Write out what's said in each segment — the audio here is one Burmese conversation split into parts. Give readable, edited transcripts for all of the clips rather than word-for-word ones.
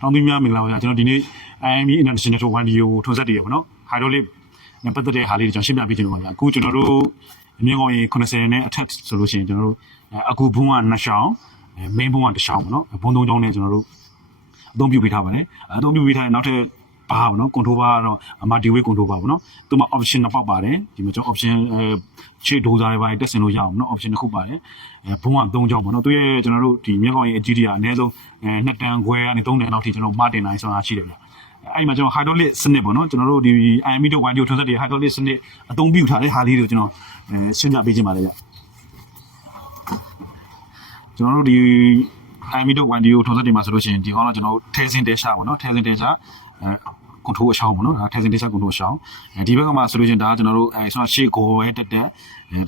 တောင်းသူများမင်္ဂလာပါဗျာကျွန်တော်ဒီနေ့ IME International 1 video ထွန်းဆက်တည်ရပါတော့ hydraulic နဲ့ပတ်သက်တဲ့ဟာလေးတွေကျွန်တော်ရှင်းပြပေးချင်လို့ပါဗျာအခုကျွန်တော်တို့အမြင့်ကောင်းရေ80နဲ့အထက်ဆိုလို့ရှိရင်ကျွန်တော်တို့အခုဘုံက2ရှောင်း main ဘုံက1ရှောင်းပေါ့နော်ဘုံ3ချောင်းနဲ့ကျွန်တော်တို့အသုံးပြုပေးထားပါတယ်အသုံးပြုပေးထားရင်နောက်ထပ်ဘာပေါ့နော် control bar ကတော့ multi-way control bar ပေါ့နော်သူမှာ option နှစ်ပေါက်ပါတယ်ဒီမှာကျွန်တော် option ရှေ့ဒိုးစားတွေပါတယ်တက်ဆင်လို့ရအောင်နော် option တစ်ခုပါတယ်ဘုံက3ချောင်းပေါ့နော်သူရဲ့ကျွန်တော်တို့ဒီမြက်ကောင်ရဲ့အကြီးကြီးကအနည်းဆုံး2တန်းခွဲကနေ3တန်းလောက်ထိကျွန်တော်မတင်နိုင်ဆိုတာရှိတယ်ဗျအဲ့ဒီမှာကျွန်တော် hydraulic စနစ်ပေါ့နော်ကျွန်တော်တို့ဒီ IME တို့ 1 ထွန်းဆက်တဲ့ hydraulic စနစ်အသုံးပြုထားတဲ့ဟာလေးတွေကိုကျွန်တော်ရှင်းပြပေးခြင်းပါတယ်ဗျကျွန်တော်တို့ဒီ IME တို့ 1 ထွန်းဆက်တင်မှာဆိုလို့ရှိရင်ဒီကောင်တော့ကျွန်တော်တို့ထဲစင်းတဲရှာပေါ့နော်ထဲစင်းတဲရှာcontrol အရှောင်းပေါ့နော်ဒါထဲစင်းတဲရှာ control အရှောင်းဒီဘက်ကမှာဆိုလို့ရှိရင်ဒါကကျွန်တော်တို့ဆိုတာရှေ့ကိုရဲတက်တဲ့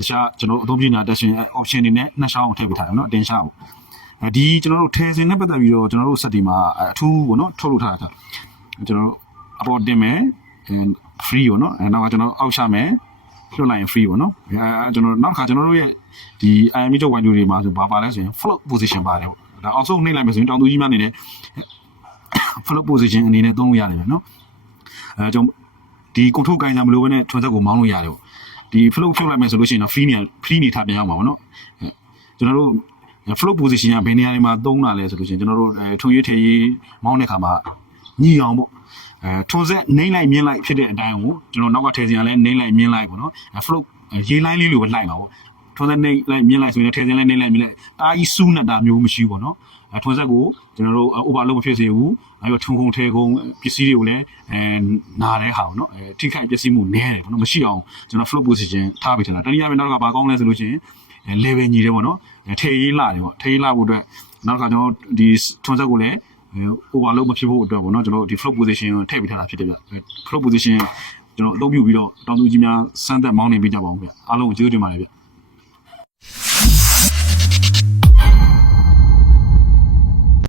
တခြားကျွန်တော်တို့အသုံးပြုနေတာတက်ရှင် option တွေနဲ့2ရှောင်းထည့်ပေးထားတယ်နော်အတင်ရှာပေါ့ဒီကျွန်တော်တို့ထဲစင်းနဲ့ပတ်သက်ပြီးတော့ကျွန်တော်တို့ set ဒီမှာအထူးပေါ့နော်ထုတ်လုပ်ထားတာကျွန်တော်အပေါ်တင်မယ် free ပေါ့နော်နောက်ကကျွန်တော်အောက်ချမယ်လွှတ်လိုက်ရင် free ပေါ့နော်ကျွန်တော်နောက်တစ်ခါကျွန်တော်တို့ရဲ့ဒီ IME တို့ 1 တွေမှာဆိုဘာပါလဲဆိုရင် float position ပါတယ်ပေါ့ဒါအောင်ဆုံးနှိမ့်လိုက်မယ်ဆိုရင်တောင်သူကြီးများအနေနဲ့ float position အနေနဲ့သုံးလို့ရတယ်နော်ကျွန်တော်ဒီ control ကိုင်းစားမလို့ပဲနဲ့ထွန်းဆက်ကိုမောင်းလို့ရတယ်ပေါ့ဒီ float ဖြုတ်လိုက်မယ်ဆိုလို့ရှိရင်တော့ free နေထားပြန်အောင်ပါပေါ့နော်ကျွန်တော်တို့ float position ကဘယ်နေရာတွေမှာသုံးတာလဲဆိုလို့ရှိရင်ကျွန်တော်တို့ထွန်းရွေးထည်ရေးမောင်းတဲ့ခါမှာညီအောင်ပေါ့ထွန်းဆက်နှိမ့်လိုက်မြင်းလိုက်ဖြစ်တဲ့အတိုင်းကိုကျွန်တော်နောက်ကထည်စင်ကလည်းနှိမ့်လိုက်မြင်းလိုက်ပေါ့နော် float ရေးလိုင်းလေးလိုပဲလိုက်ပါပေါ့ထွန်းဆက်နှိမ့်လိုက်မြင်းလိုက်ဆိုရင်ထည်စင်လည်းနှိမ့်လိုက်မြင်းလိုက်တာကြီးစူးနေတာမျိုးမရှိဘူးပေါ့နော်ထွန်းဆက်ကိုကျွန်တော်တို့ overload မဖြစ်စေဘူးပြီးတော့ထုံခုံထဲကုန်းပစ္စည်းတွေကိုလည်းနာတဲ့ဟာပေါ့နော်ထိခိုက်ပစ္စည်းမှုနည်းတယ်ပေါ့နော်မရှိအောင်ကျွန်တော် float position ထားပေးထားတာတနည်းအားဖြင့်နောက်ကဘာကောင်းလဲဆိုလို့ရှိရင် level ညီတယ်ပေါ့နော်ထေးရေးလာတယ်ပေါ့ထေးရေးလာဖို့အတွက်နောက်ကကျွန်တော်ဒီထွန်းဆက်ကိုလည်း overload မဖြစ်ဖို့အတွက်ပေါ့နော်ကျွန်တော်ဒီ float position ကိုထည့်ပေးထားတာဖြစ်တယ်ဗျ float position ကျွန်တော်အသုံးပြုပြီးတော့တောင်သူကြီးများစမ်းသပ်မောင်းနေပေးကြပါဦးဗျအားလုံးကိုကျေးဇူးတင်ပါတယ်ဗျ